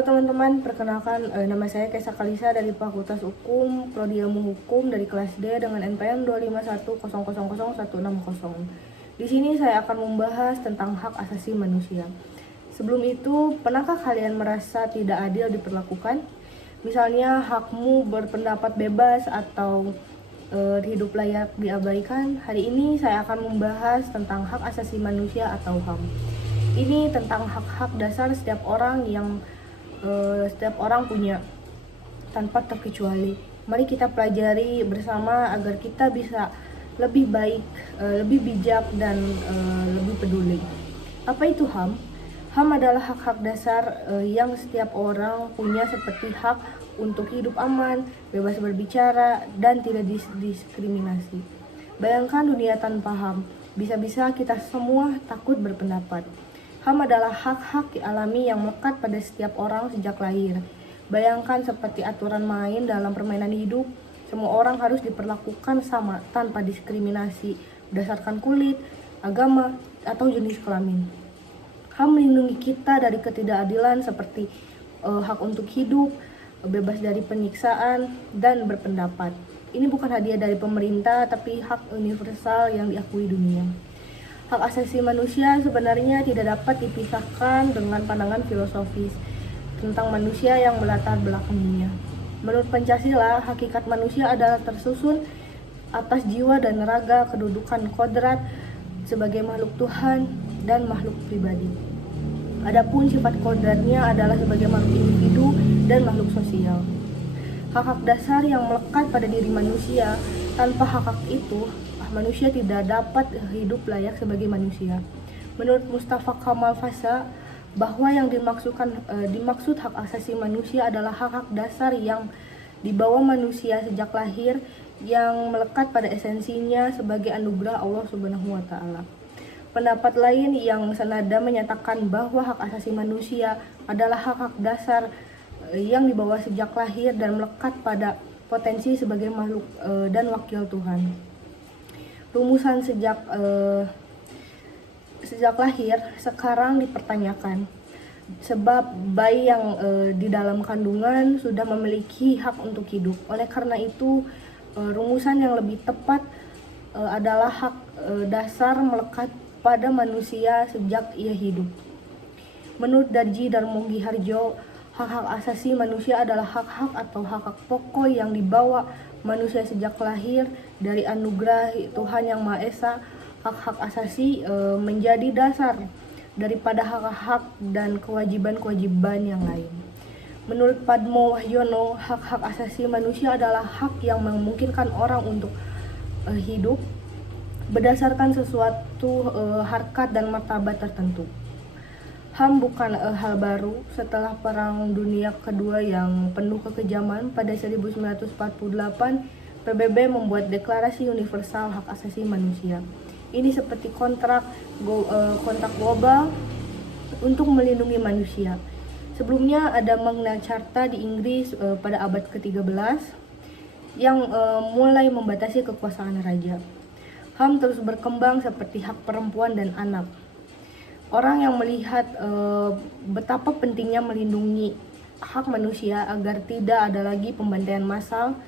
Halo teman-teman, perkenalkan nama saya Kesa Kalisa dari Fakultas Hukum, Prodi Ilmu Hukum dari kelas D dengan NPM 251000160. Di sini saya akan membahas tentang hak asasi manusia. Sebelum itu, pernahkah kalian merasa tidak adil diperlakukan? Misalnya hakmu berpendapat bebas atau hidup layak diabaikan. Hari ini saya akan membahas tentang hak asasi manusia atau HAM. Ini tentang hak-hak dasar setiap orang yang setiap orang punya tanpa terkecuali. Mari kita pelajari bersama agar kita bisa lebih baik, lebih bijak dan lebih peduli. Apa itu HAM? HAM adalah hak-hak dasar yang setiap orang punya, seperti hak untuk hidup aman, bebas berbicara, dan tidak diskriminasi. Bayangkan dunia tanpa HAM, bisa-bisa kita semua takut berpendapat. HAM adalah hak-hak alami yang melekat pada setiap orang sejak lahir. Bayangkan seperti aturan main dalam permainan hidup, semua orang harus diperlakukan sama tanpa diskriminasi berdasarkan kulit, agama, atau jenis kelamin. HAM melindungi kita dari ketidakadilan seperti hak untuk hidup, bebas dari penyiksaan, dan berpendapat. Ini bukan hadiah dari pemerintah, tapi hak universal yang diakui dunia. Hak asasi manusia sebenarnya tidak dapat dipisahkan dengan pandangan filosofis tentang manusia yang melatar belakanginya. Menurut Pancasila, hakikat manusia adalah tersusun atas jiwa dan raga, kedudukan kodrat sebagai makhluk Tuhan dan makhluk pribadi. Adapun sifat kodratnya adalah sebagai makhluk individu dan makhluk sosial. Hak-hak dasar yang melekat pada diri manusia, tanpa hak-hak itu, manusia tidak dapat hidup layak sebagai manusia. Menurut Mustafa Kamal Pasha, bahwa yang dimaksud hak asasi manusia adalah hak-hak dasar yang dibawa manusia sejak lahir, yang melekat pada esensinya sebagai anugerah Allah Subhanahu wa taala. Pendapat lain yang senada menyatakan bahwa hak asasi manusia adalah hak-hak dasar yang dibawa sejak lahir dan melekat pada potensi sebagai makhluk dan wakil Tuhan. Rumusan sejak lahir sekarang dipertanyakan, sebab bayi yang di dalam kandungan sudah memiliki hak untuk hidup. Oleh karena itu, rumusan yang lebih tepat adalah hak dasar melekat pada manusia sejak ia hidup. Menurut Darji Darmogi Harjo, hak-hak asasi manusia adalah hak-hak atau hak-hak pokok yang dibawa manusia sejak lahir dari anugerah Tuhan Yang Maha Esa. Hak-hak asasi menjadi dasar daripada hak-hak dan kewajiban-kewajiban yang lain. Menurut Padmo Wahyono, hak-hak asasi manusia adalah hak yang memungkinkan orang untuk hidup berdasarkan sesuatu harkat dan martabat tertentu. HAM bukan hal baru. Setelah Perang Dunia Kedua yang penuh kekejaman pada 1948, PBB membuat Deklarasi Universal Hak Asasi Manusia. Ini seperti kontrak global untuk melindungi manusia. Sebelumnya ada Magna Carta di Inggris pada abad ke-13 yang mulai membatasi kekuasaan raja. HAM terus berkembang seperti hak perempuan dan anak. Orang yang melihat betapa pentingnya melindungi hak manusia agar tidak ada lagi pembantaian massal.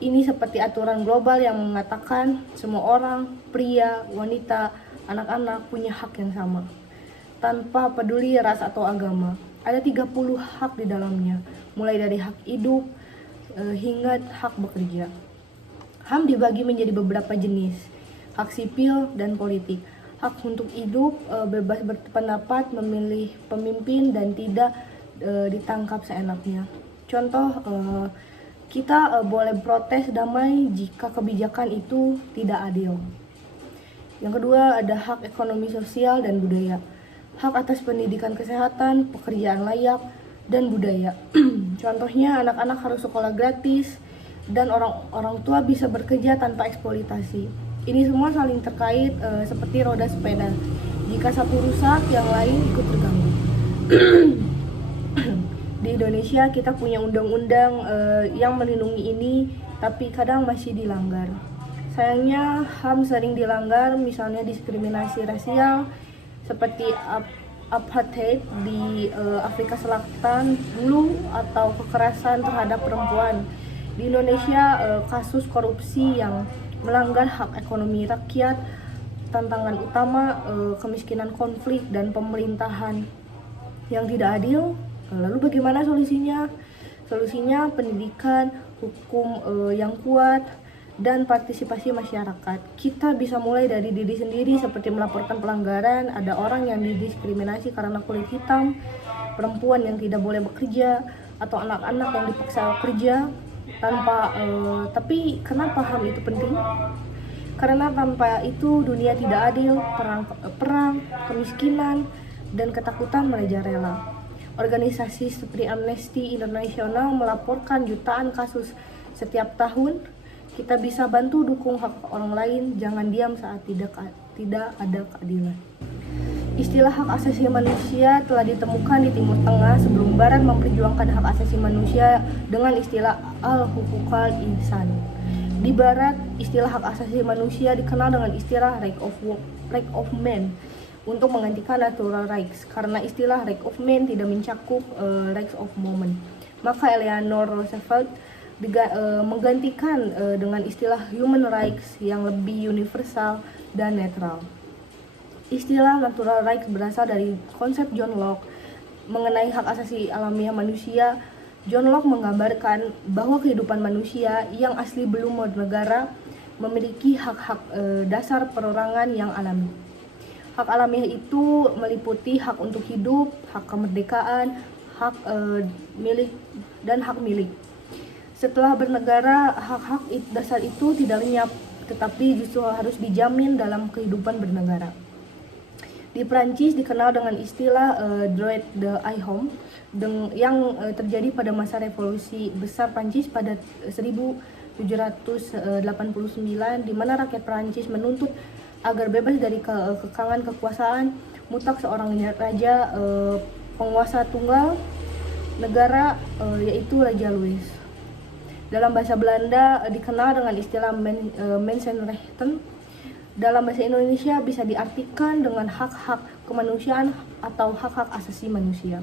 Ini seperti aturan global yang mengatakan semua orang, pria, wanita, anak-anak punya hak yang sama, tanpa peduli ras atau agama. Ada 30 hak di dalamnya, mulai dari hak hidup hingga hak bekerja. HAM dibagi menjadi beberapa jenis, hak sipil dan politik. Hak untuk hidup, bebas berpendapat, memilih pemimpin, dan tidak ditangkap seenaknya. Contoh, kita boleh protes damai jika kebijakan itu tidak adil. Yang kedua, ada hak ekonomi sosial dan budaya. Hak atas pendidikan kesehatan, pekerjaan layak, dan budaya. Contohnya, anak-anak harus sekolah gratis, dan orang tua bisa bekerja tanpa eksploitasi. Ini semua saling terkait seperti roda sepeda. Jika satu rusak, yang lain ikut terganggu. Di Indonesia kita punya undang-undang yang melindungi ini, tapi kadang masih dilanggar. Sayangnya HAM sering dilanggar, misalnya diskriminasi rasial seperti apartheid di Afrika Selatan dulu atau kekerasan terhadap perempuan. Di Indonesia kasus korupsi yang melanggar hak ekonomi rakyat, tantangan utama kemiskinan, konflik, dan pemerintahan yang tidak adil. Lalu bagaimana solusinya? Solusinya pendidikan, hukum yang kuat, dan partisipasi masyarakat. Kita bisa mulai dari diri sendiri seperti melaporkan pelanggaran, ada orang yang didiskriminasi karena kulit hitam, perempuan yang tidak boleh bekerja, atau anak-anak yang dipaksa kerja tanpa tapi kenapa HAM itu penting? Karena tanpa itu dunia tidak adil, perang, kemiskinan, dan ketakutan merajalela. Organisasi seperti Amnesty International melaporkan jutaan kasus setiap tahun. Kita bisa bantu dukung hak orang lain, jangan diam saat tidak ada keadilan. Istilah hak asasi manusia telah ditemukan di Timur Tengah sebelum Barat memperjuangkan hak asasi manusia dengan istilah al-hukukal insan. Di Barat, istilah hak asasi manusia dikenal dengan istilah right of man untuk menggantikan natural rights, karena istilah right of man tidak mencakup rights of woman. Maka Eleanor Roosevelt menggantikan dengan istilah human rights yang lebih universal dan netral. Istilah natural rights berasal dari konsep John Locke mengenai hak asasi alamiah manusia. John Locke menggambarkan bahwa kehidupan manusia yang asli belum bernegara memiliki hak-hak dasar perorangan yang alami. Hak alamiah itu meliputi hak untuk hidup, hak kemerdekaan, hak milik, dan hak milik. Setelah bernegara, hak-hak dasar itu tidak lenyap, tetapi justru harus dijamin dalam kehidupan bernegara. Di Prancis dikenal dengan istilah droit de l'homme yang terjadi pada masa revolusi besar Prancis pada 1789, di mana rakyat Prancis menuntut agar bebas dari kekangan kekuasaan mutlak seorang raja penguasa tunggal negara, yaitu Raja Louis. Dalam bahasa Belanda dikenal dengan istilah mensenrechten. Dalam bahasa Indonesia bisa diartikan dengan hak-hak kemanusiaan atau hak-hak asasi manusia.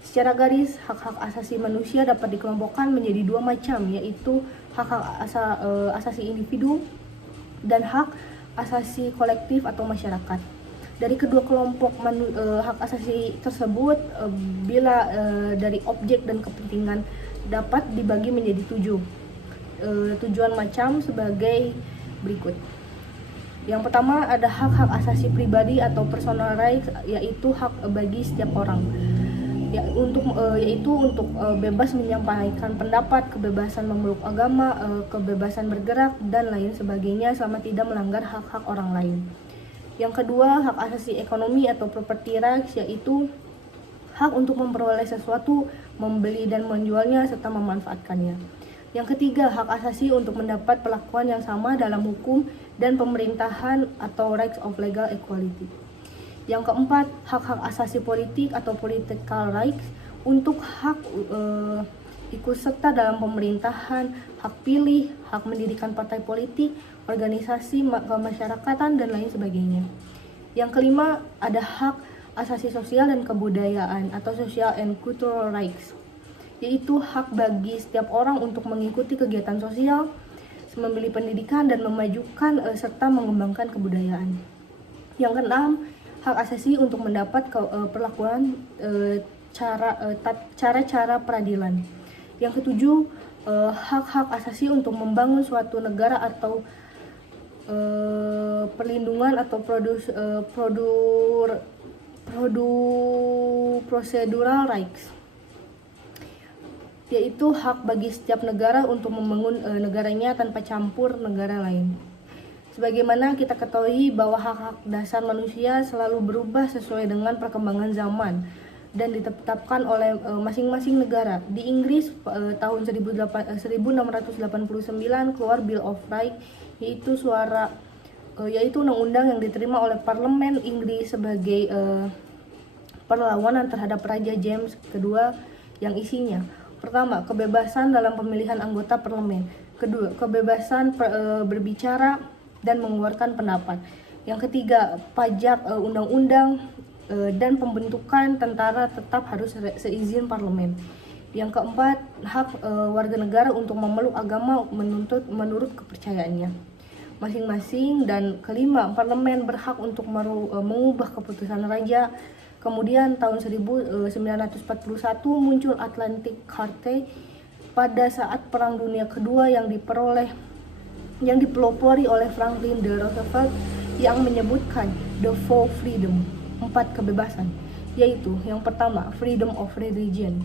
Secara garis, hak-hak asasi manusia dapat dikelompokkan menjadi dua macam, yaitu hak-hak asasi individu dan hak asasi kolektif atau masyarakat. Dari kedua kelompok hak asasi tersebut, bila dari objek dan kepentingan, dapat dibagi menjadi 7 tujuan macam sebagai berikut. Yang pertama ada hak-hak asasi pribadi atau personal rights, yaitu hak bagi setiap orang, yaitu untuk bebas menyampaikan pendapat, kebebasan memeluk agama, kebebasan bergerak, dan lain sebagainya selama tidak melanggar hak-hak orang lain. Yang kedua, hak asasi ekonomi atau property rights, yaitu hak untuk memperoleh sesuatu, membeli dan menjualnya, serta memanfaatkannya. Yang ketiga, hak asasi untuk mendapat perlakuan yang sama dalam hukum dan pemerintahan atau rights of legal equality. Yang keempat, hak-hak asasi politik atau political rights, untuk hak ikut serta dalam pemerintahan, hak pilih, hak mendirikan partai politik, organisasi kemasyarakatan, dan lain sebagainya. Yang kelima, ada hak asasi sosial dan kebudayaan atau social and cultural rights, yaitu hak bagi setiap orang untuk mengikuti kegiatan sosial, memilih pendidikan, dan memajukan serta mengembangkan kebudayaan. Yang keenam, hak asasi untuk mendapat perlakuan cara-cara peradilan. Yang ketujuh, hak-hak asasi untuk membangun suatu negara atau perlindungan atau procedural rights, yaitu hak bagi setiap negara untuk membangun negaranya tanpa campur negara lain. Sebagaimana kita ketahui bahwa hak-hak dasar manusia selalu berubah sesuai dengan perkembangan zaman dan ditetapkan oleh masing-masing negara. Di Inggris tahun 1689 keluar Bill of Rights, yaitu undang-undang yang diterima oleh parlemen Inggris sebagai perlawanan terhadap Raja James II, yang isinya: pertama, kebebasan dalam pemilihan anggota parlemen; kedua, kebebasan berbicara dan mengeluarkan pendapat; yang ketiga, pajak undang-undang dan pembentukan tentara tetap harus seizin parlemen. Yang keempat, hak warga negara untuk memeluk agama menurut kepercayaannya masing-masing. Dan kelima, parlemen berhak untuk mengubah keputusan raja. Kemudian tahun 1941 muncul Atlantic Charter pada saat Perang Dunia Kedua yang dipelopori oleh Franklin D. Roosevelt yang menyebutkan the four freedom, 4 kebebasan, yaitu yang pertama freedom of religion,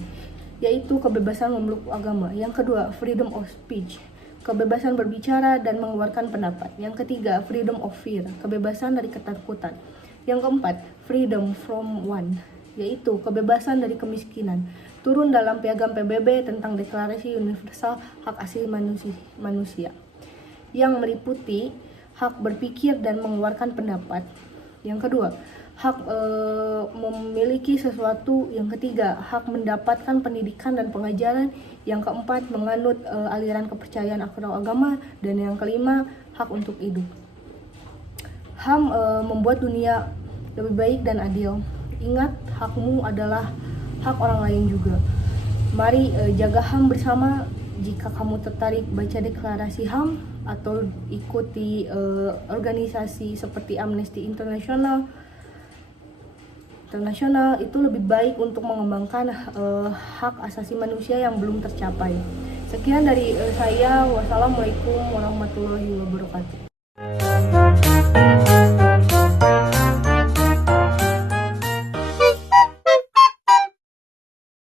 yaitu kebebasan memeluk agama. Yang kedua, freedom of speech, kebebasan berbicara dan mengeluarkan pendapat. Yang ketiga, freedom of fear, kebebasan dari ketakutan. Yang keempat, freedom from want, yaitu kebebasan dari kemiskinan. Turun dalam Piagam PBB tentang Deklarasi Universal Hak Asasi Manusia yang meliputi hak berpikir dan mengeluarkan pendapat. Yang kedua, hak memiliki sesuatu. Yang ketiga, hak mendapatkan pendidikan dan pengajaran. Yang keempat, menganut aliran kepercayaan atau agama. Dan yang kelima, hak untuk hidup. HAM membuat dunia lebih baik dan adil. Ingat, hakmu adalah hak orang lain juga. Mari jaga HAM bersama. Jika kamu tertarik baca deklarasi HAM atau ikuti organisasi seperti Amnesty International, itu lebih baik untuk mengembangkan hak asasi manusia yang belum tercapai. Sekian dari saya. Wassalamualaikum warahmatullahi wabarakatuh.